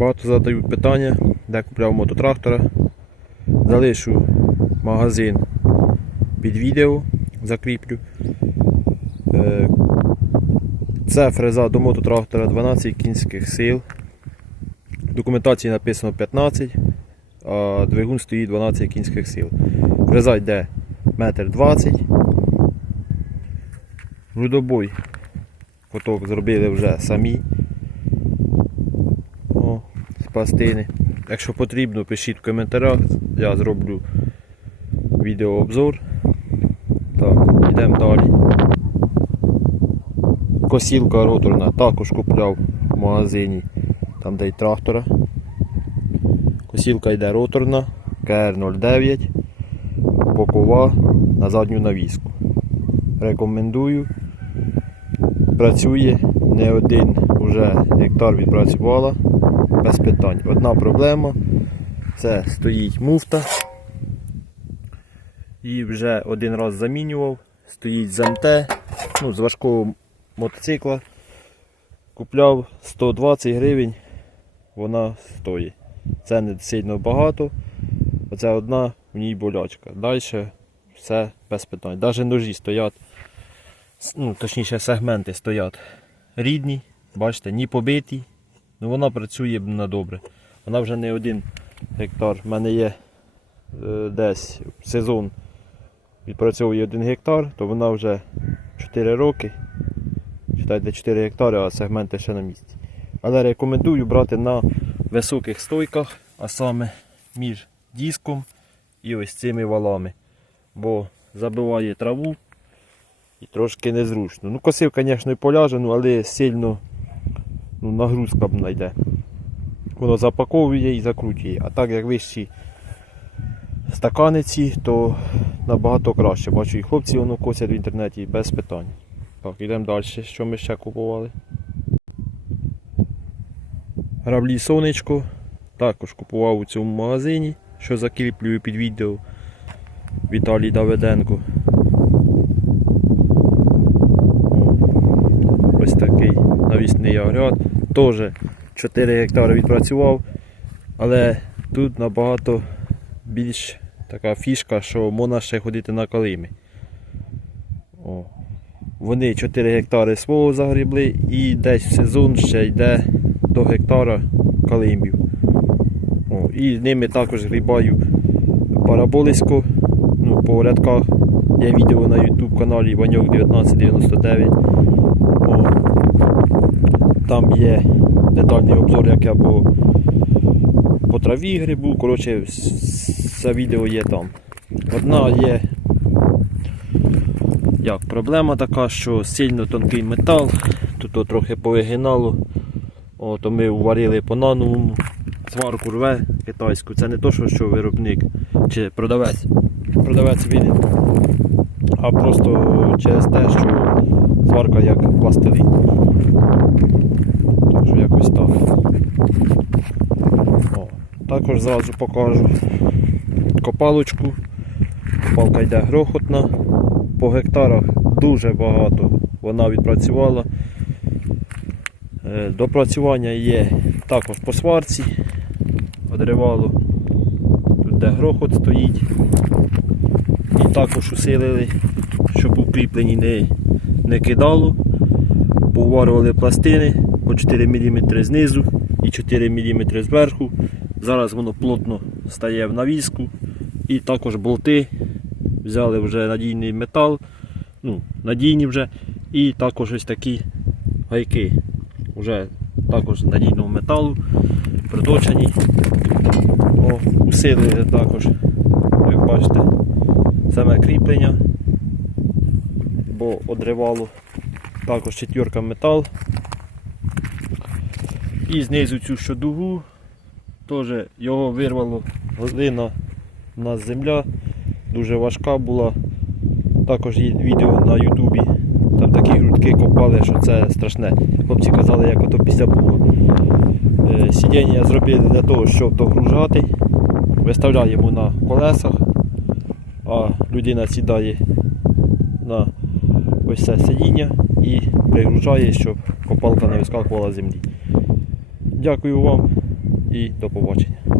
Багато задають питання, де купляв мототрактора. Залишу магазин під відео, закріплю. Це фреза до мототрактора 12 кінських сил. В документації написано 15, а двигун стоїть 12 кінських сил. Фреза йде 1,20 м. Рудобой куток зробили вже самі. Пластини. Якщо потрібно, пишіть в коментарях, я зроблю відеообзор. Так, йдемо далі. Косілка роторна також купляв в магазині, там де й трактора. Косілка йде роторна, КР09, бокова на задню навіску. Рекомендую. Працює не один вже гектар відпрацювала без питань. Одна проблема це стоїть муфта. І вже один раз замінював. Стоїть з ну, з важкого мотоцикла. Купляв 120 гривень, вона стоїть. Це не сильно багато. Оце одна в ній болячка. Далі все без питань. Навіть ножі стоять, ну, точніше сегменти стоять рідні, бачите, ні побиті. Ну вона працює на добре. Вона вже не один гектар. У мене є е, десь сезон відпрацьовує 1 гектар, то вона вже 4 роки. Читайте 4 гектари, а сегменти ще на місці. Але рекомендую брати на високих стойках, а саме між диском і ось цими валами. Бо забиває траву і трошки незручно. Ну, косив, звісно, і поляже, ну, але сильно ну, нагрузка б знайде. Воно запаковує і закручує. А так як вищі стаканиці, то набагато краще. Бачу, і хлопці воно косять в інтернеті без питань. Так, йдемо далі. Що ми ще купували? Граблі сонечко. Також купував у цьому магазині, що закріплюю під відео Віталій Давиденко. О, Ось навісний агрегат. Теж 4 гектари відпрацював, але тут набагато більш така фішка, що можна ще ходити на калимі. О. Вони 4 гектари свого загрібли і десь в сезон ще йде до гектара калимів. О, і ними також грібаю параболисько ну, по рядках. Є відео на YouTube каналі Ваньок 1999. Там є детальний обзор, як я по, по траві грибу. Коротше, вс- це відео є там. Одна є як проблема така, що сильно тонкий метал, тут трохи повигинало. О, ми варили по нановому, сварку рве китайську. Це не то, що, виробник чи продавець. Продавець винен. А просто через те, що сварка як пластилін. Так що якось так. О, також зразу покажу копалочку. Копалка йде грохотна. По гектарах дуже багато вона відпрацювала. Е, Допрацювання є також по сварці. Одривало. Тут де грохот стоїть. І також усилили, щоб укріплені не, не кидало. Поварювали пластини по 4 мм знизу і 4 мм зверху. Зараз воно плотно стає в навіску. І також болти. Взяли вже надійний метал, ну, надійні вже. І також ось такі гайки. Вже також надійного металу, приточені. О, усилили також, як бачите, саме кріплення, бо одривало також четвірка метал. І знизу цю що дугу, теж його вирвало глина у нас земля, дуже важка була. Також є відео на Ютубі. Там такі грудки копали, що це страшне. Хлопці казали, як ото після було. Е, Сидіння зробили для того, щоб догружати. Виставляємо на колесах, а людина сідає на ось це сидіння і пригружає, щоб копалка не вискакувала землі. Дякую вам і до побачення.